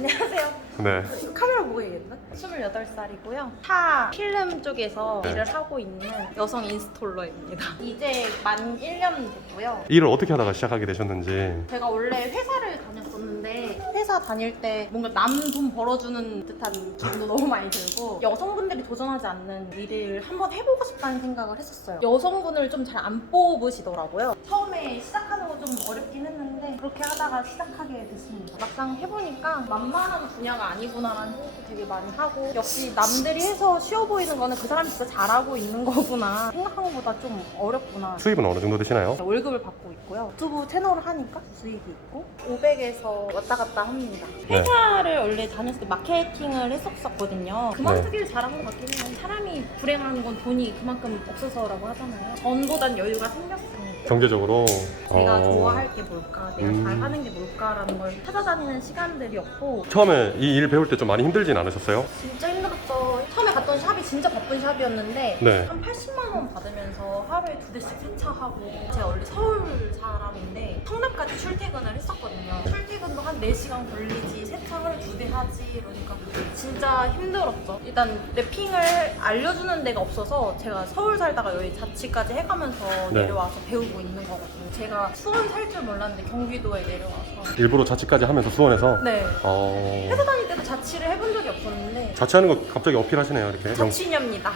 안녕하세요. 네. 카메라 보고 얘기했나? 28살이고요. 타 필름 쪽에서 일을 하고 있는 여성 인스톨러입니다. 이제 만 1년 됐고요. 일을 어떻게 하다가 시작하게 되셨는지. 제가 원래 회사를 다녔었는데 회사 다닐 때 뭔가 남 돈 벌어주는 듯한 기분도 너무 많이 들고 여성분들이 도전하지 않는 일을 한번 해보고 싶다는 생각을 했었어요. 여성분을 좀 잘 안 뽑으시더라고요. 처음에 시작하는 건 좀 어렵긴 했는데 그렇게 하다가 시작하게 됐습니다. 막상 해보니까 만만한 분야가 아니구나라는 생각도 되게 많이 하고 역시 남들이 해서 쉬워 보이는 거는 그 사람이 진짜 잘하고 있는 거구나 생각한 것보다 좀 어렵구나. 수입은 어느 정도 되시나요? 월급을 받고 있고요. 유튜브 채널을 하니까 수익이 있고 500에서 왔다 갔다 합니다. 네. 회사를 원래 다녔을 때 마케팅을 했었거든요. 그만두길 잘한 것 같긴 해요. 사람이 불행한 건 돈이 그만큼 없어서라고 하잖아요. 전보단 여유가 생겼습니다. 경제적으로. 제가 좋아할 게 뭘까, 내가 잘하는 게 뭘까라는 걸 찾아다니는 시간들이었고 처음에 이 일 배울 때 좀 많이 힘들진 않으셨어요? 진짜 힘들었죠. 처음에 갔던 샵이 진짜 바쁜 샵이었는데 네. 한 80만 원 받으면서 하루에 2대씩 세차하고 제가 원래 서울 사람인데 성남까지 출퇴근을 했었거든요. 출퇴근도 한 4시간 걸리지 세차 하루에 2대 하지 이러니까 진짜 힘들었죠. 일단 랩핑을 알려주는 데가 없어서 제가 서울 살다가 여기 자취까지 해가면서 네. 내려와서 배우고 있는 거거든요. 제가 수원 살 줄 몰랐는데 경기도에 내려와서 일부러 자취까지 하면서 수원에서. 네. 어... 회사 다닐 때도 자취를 해본 적이 없었는데 자취하는 거 갑자기 어필하시네요, 이렇게. 자취녀입니다.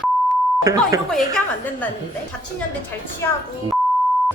이런 거 얘기하면 안 된다는데 자취녀인데 잘 취하고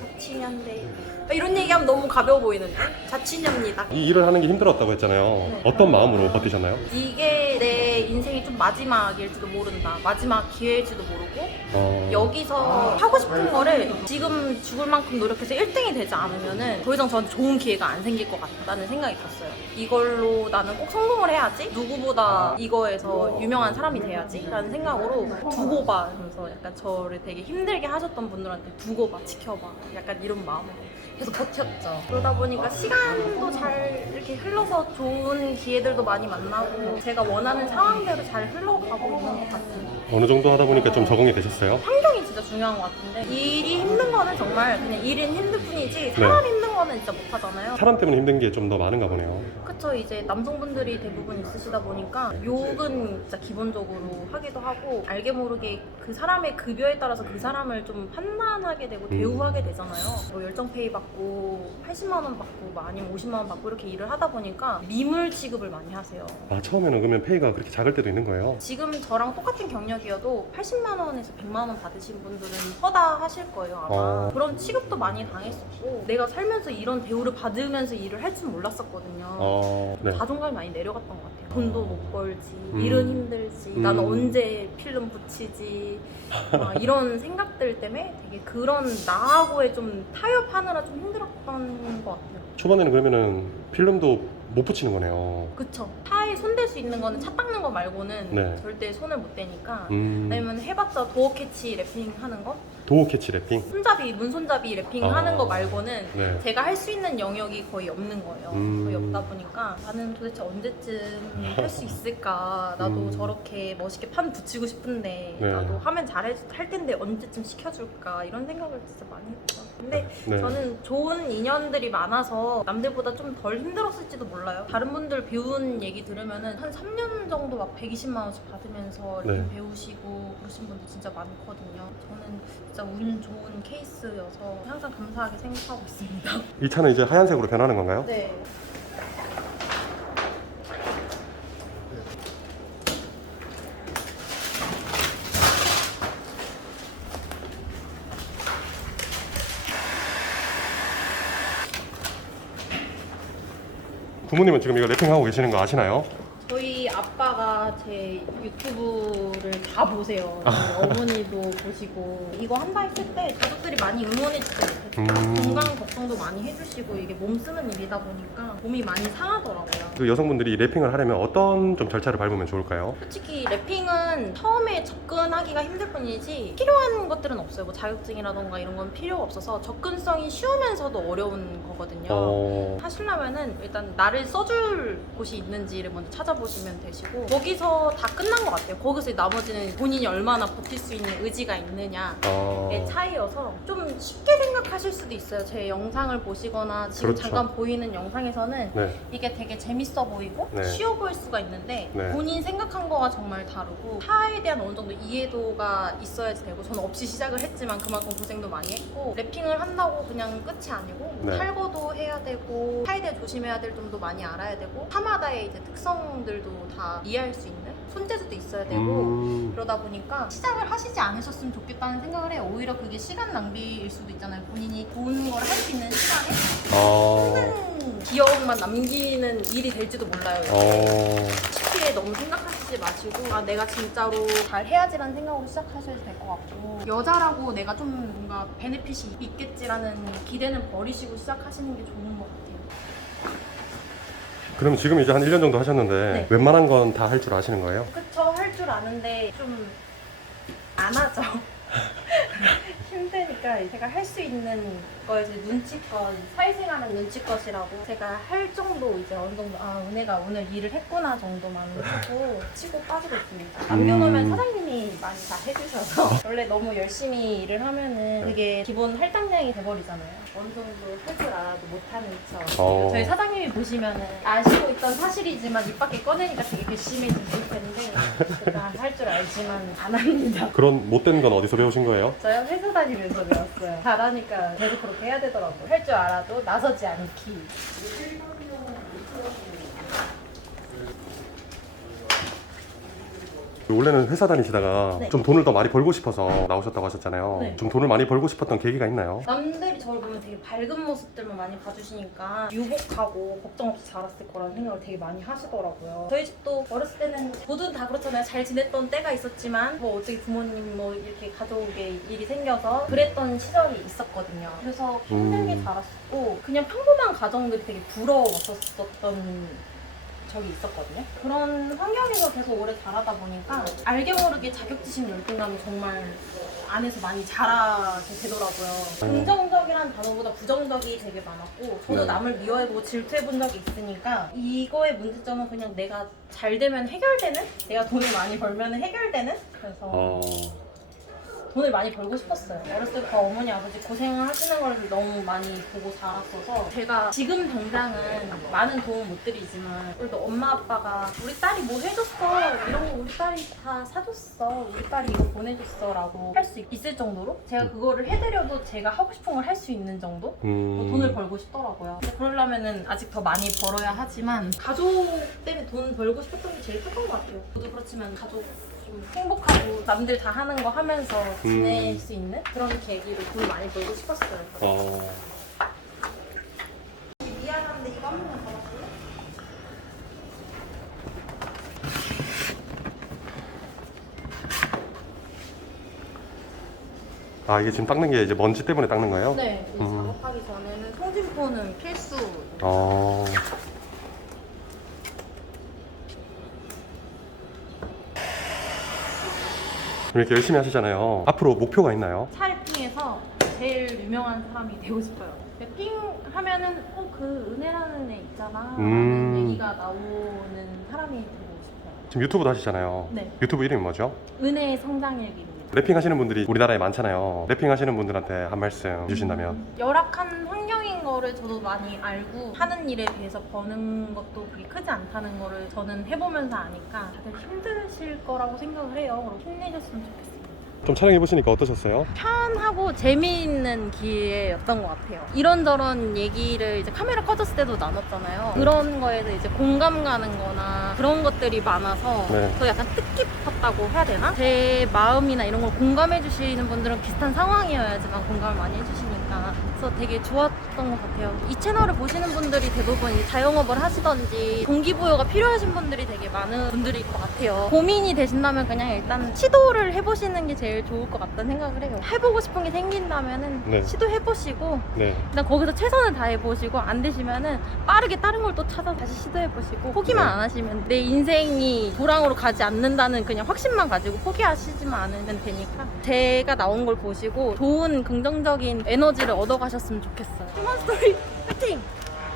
자취녀인데 이런 얘기하면 너무 가벼워 보이는데 자취녀입니다. 이 일을 하는 게 힘들었다고 했잖아요. 네. 어떤 마음으로 버티셨나요? 이게 내 인생이 좀 마지막일지도 모른다, 마지막 기회일지도 모르고 여기서 하고 싶은 거를 지금 죽을 만큼 노력해서 1등이 되지 않으면은 더 이상 저한테 좋은 기회가 안 생길 것 같다는 생각이 들었어요. 이걸로 나는 꼭 성공을 해야지, 누구보다 이거에서 유명한 사람이 돼야지 라는 생각으로 두고 봐 하면서 약간 저를 되게 힘들게 하셨던 분들한테 두고 봐, 지켜봐 약간 이런 마음으로 계속 버텼죠. 그러다 보니까 시간도 잘 이렇게 흘러서 좋은 기회들도 많이 만나고 제가 원하는 상황대로 잘 흘러가고 있는 것 같아요. 어느 정도 하다 보니까 좀 적응이 되셨어요? 환경이 진짜 중요한 것 같은데 일이 힘든 거는 정말 그냥 일은 힘들 뿐이지 사람 힘든 거는 진짜 못 하잖아요. 사람 때문에 힘든 게 좀 더 많은가 보네요. 그쵸. 이제 남성분들이 대부분 있으시다 보니까 욕은 진짜 기본적으로 하기도 하고 알게 모르게 그 사람의 급여에 따라서 그 사람을 좀 판단하게 되고 대우하게 되잖아요. 뭐 열정페이 받고 80만 원 받고 뭐 아니면 50만 원 받고 이렇게 일을 하다 보니까 미물 취급을 많이 하세요. 아, 처음에는 그러면 페이가 그렇게 작을 때도 있는 거예요? 지금 저랑 똑같은 경력이어도 80만 원에서 100만 원 받으신 분들은 허다하실 거예요 아마. 그런 취급도 많이 당했었고 내가 살면서 이런 대우를 받으면서 일을 할 줄 몰랐었거든요. 네. 자존감이 많이 내려갔던 것 같아요. 돈도 못 벌지, 일은 힘들지, 나는 언제 필름 붙이지 이런 생각들 때문에 되게 그런 나하고의 좀 타협하느라 좀 힘들었던 것 같아요. 초반에는 그러면은 필름도 못 붙이는 거네요. 그쵸. 차에 손댈 수 있는 거는 차 닦는 거 말고는 네. 절대 손을 못 대니까 아니면 해봤자 도어 캐치 랩핑 하는 거? 도어 캐치 랩핑? 손잡이, 문손잡이 랩핑 하는 거 말고는 네. 제가 할 수 있는 영역이 거의 없는 거예요. 거의 없다 보니까 나는 도대체 언제쯤 할 수 있을까? 나도 저렇게 멋있게 판 붙이고 싶은데 네. 나도 하면 할 텐데 언제쯤 시켜줄까? 이런 생각을 진짜 많이 했죠. 근데 네. 저는 좋은 인연들이 많아서 남들보다 좀 덜 힘들었을지도 몰라요. 다른 분들 배운 얘기 들으면은 한 3년 정도 막 120만 원씩 받으면서 이렇게 네. 배우시고 그러신 분들 진짜 많거든요. 저는 진짜 운 좋은 케이스여서 항상 감사하게 생각하고 있습니다. 이 차는 이제 하얀색으로 변하는 건가요? 네. 부모님은 지금 이거 랩핑하고 계시는 거 아시나요? 저희 아빠가 제 유튜브를 다 보세요. 어머니도 보시고 이거 한다 했을 때 가족들이 많이 응원해 주세요. 건강 걱정도 많이 해주시고 이게 몸 쓰는 일이다 보니까 몸이 많이 상하더라고요. 그 여성분들이 랩핑을 하려면 어떤 좀 절차를 밟으면 좋을까요? 솔직히 랩핑은 처음에 접근하기가 힘들 뿐이지 필요한 것들은 없어요. 뭐 자격증이라던가 이런 건 필요가 없어서 접근성이 쉬우면서도 어려운 거거든요. 하시려면은 일단 나를 써줄 곳이 있는지를 먼저 찾아보시면 되시고 거기서 다 끝난 것 같아요. 거기서 나머지는 본인이 얼마나 버틸 수 있는 의지가 있느냐의 차이여서 좀 쉽게 생각 생각하실 수도 있어요. 제 영상을 보시거나 지금 그렇죠. 잠깐 보이는 영상에서는 네. 이게 되게 재밌어 보이고 네. 쉬워 보일 수가 있는데 네. 본인 생각한 거와 정말 다르고 차에 대한 어느 정도 이해도가 있어야지 되고 저는 없이 시작을 했지만 그만큼 고생도 많이 했고 래핑을 한다고 그냥 끝이 아니고 네. 탈거도 해야 되고 차에 대해 조심해야 될 점도 많이 알아야 되고 차마다의 이제 특성들도 다 이해할 수 있는 손재주도 있어야 되고 그러다 보니까 시작을 하시지 않으셨으면 좋겠다는 생각을 해요. 오히려 그게 시간 낭비일 수도 있잖아요. 본인이 좋은 걸 할 수 있는 시간에 큰 기억만 남기는 일이 될지도 몰라요. 쉽게 너무 생각하시지 마시고 아 내가 진짜로 잘 해야지라는 생각으로 시작하셔도 될 것 같고 여자라고 내가 좀 뭔가 베네핏이 있겠지라는 기대는 버리시고 시작하시는 게 좋은 것 같아요. 그럼 지금 이제 한 1년 정도 하셨는데 네. 웬만한 건 다 할 줄 아시는 거예요? 그쵸, 할 줄 아는데 좀 안 하죠. 힘드니까 제가 할 수 있는 거 이제 눈치껏 사회생활은 눈치껏이라고 제가 할 정도 이제 어느 정도 아 은혜가 오늘 일을 했구나 정도만 하고 치고 빠지고 있습니다. 남겨놓으면 사장님이 많이 다 해주셔서 원래 너무 열심히 일을 하면은 그게 기본 할당량이 돼버리잖아요. 어느 정도 할 줄 알아도 못하는 척. 저희 사장님이 보시면은 아시고 있던 사실이지만 입 밖에 꺼내니까 되게 괘씸해지실 텐데 제가 할 줄 알지만 안 합니다. 그런 못된 건 어디서 배우신 거예요? 저요 회사 다니면서 배웠어요. 잘하니까 계속 그렇게 해야 되더라고요. 할 줄 알아도 나서지 않기. 원래는 회사 다니시다가 네. 좀 돈을 더 많이 벌고 싶어서 나오셨다고 하셨잖아요. 네. 좀 돈을 많이 벌고 싶었던 계기가 있나요? 남들이 저를 보면 되게 밝은 모습들만 많이 봐주시니까 유복하고 걱정 없이 자랐을 거라는 생각을 되게 많이 하시더라고요. 저희 집도 어렸을 때는 모두는 다 그렇잖아요. 잘 지냈던 때가 있었지만 뭐 어떻게 부모님 뭐 이렇게 가족의 일이 생겨서 그랬던 시절이 있었거든요. 그래서 힘들게 자랐었고 그냥 평범한 가정들이 되게 부러웠었던 적이 있었거든요. 그런 환경에서 계속 오래 자라다 보니까 알게 모르게 자격지심 열등감이 정말 안에서 많이 자라게 되더라고요. 긍정적이라는 단어보다 부정적이 되게 많았고 저도 네. 남을 미워해보고 질투해본 적이 있으니까 이거의 문제점은 그냥 내가 잘 되면 해결되는? 내가 돈을 많이 벌면 해결되는? 그래서 돈을 많이 벌고 싶었어요. 어렸을 때부터 어머니 아버지 고생을 하시는 걸 너무 많이 보고 자랐어서 제가 지금 당장은 많은 도움 못 드리지만 그래도 엄마 아빠가 우리 딸이 뭐 해줬어 이런 거 우리 딸이 다 사줬어 우리 딸이 이거 보내줬어 라고 할 수 있을 정도로 제가 그거를 해드려도 제가 하고 싶은 걸 할 수 있는 정도 돈을 벌고 싶더라고요. 근데 그러려면은 아직 더 많이 벌어야 하지만 가족 때문에 돈 벌고 싶었던 게 제일 컸던 것 같아요. 저도 그렇지만 가족 좀 행복하고 남들 다 하는 거 하면서 지낼 수 있는 그런 계기로 돈을 많이 벌고 싶었어요. 미안한데 이거 한 번만 받아줄래? 아 이게 지금 닦는 게 이제 먼지 때문에 닦는 거예요? 네. 이 작업하기 전에는 송진포는 필수. 이렇게 열심히 하시잖아요. 앞으로 목표가 있나요? 차 래핑에서 제일 유명한 사람이 되고 싶어요. 래핑 하면은 그 은혜라는 애 있잖아 라는 얘기가 나오는 사람이 되고 싶어요. 지금 유튜브도 하시잖아요. 네. 유튜브 이름이 뭐죠? 은혜의 성장일기입니다. 래핑 하시는 분들이 우리나라에 많잖아요. 래핑 하시는 분들한테 한 말씀 해주신다면? 열악한 환경인 거를 저도 많이 알고 하는 일에 비해서 버는 것도 그게 크지 않다는 거를 저는 해보면서 아니까 다들 힘드실 거라고 생각을 해요. 그리고 힘내셨으면 좋겠어요. 좀 촬영해보시니까 어떠셨어요? 편하고 재미있는 기회였던 것 같아요. 이런저런 얘기를 이제 카메라 꺼졌을 때도 나눴잖아요. 그런 거에서 이제 공감 가는 거나 그런 것들이 많아서 네. 더 약간 뜻깊었다고 해야 되나? 제 마음이나 이런 걸 공감해 주시는 분들은 비슷한 상황이어야지만 공감을 많이 해주시니까 그래서 되게 좋았던 것 같아요. 이 채널을 보시는 분들이 대부분 이제 자영업을 하시던지 동기부여가 필요하신 분들이 되게 많은 분들일 것 같아요. 고민이 되신다면 그냥 일단 시도를 해보시는 게 제일 좋을 것 같다는 생각을 해요. 해보고 싶은 게 생긴다면은 네. 시도해보시고 네. 일단 거기서 최선을 다해보시고 안 되시면은 빠르게 다른 걸 또 찾아 다시 시도해보시고 포기만 네. 안 하시면 내 인생이 도랑으로 가지 않는다는 그냥 확신만 가지고 포기하시지만 않으면 되니까 제가 나온 걸 보시고 좋은 긍정적인 에너지를 얻어가셨으면 좋겠어요. 휴먼스토리 화이팅!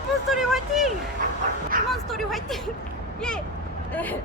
휴먼스토리 화이팅! 휴먼스토리 화이팅! 예! 네.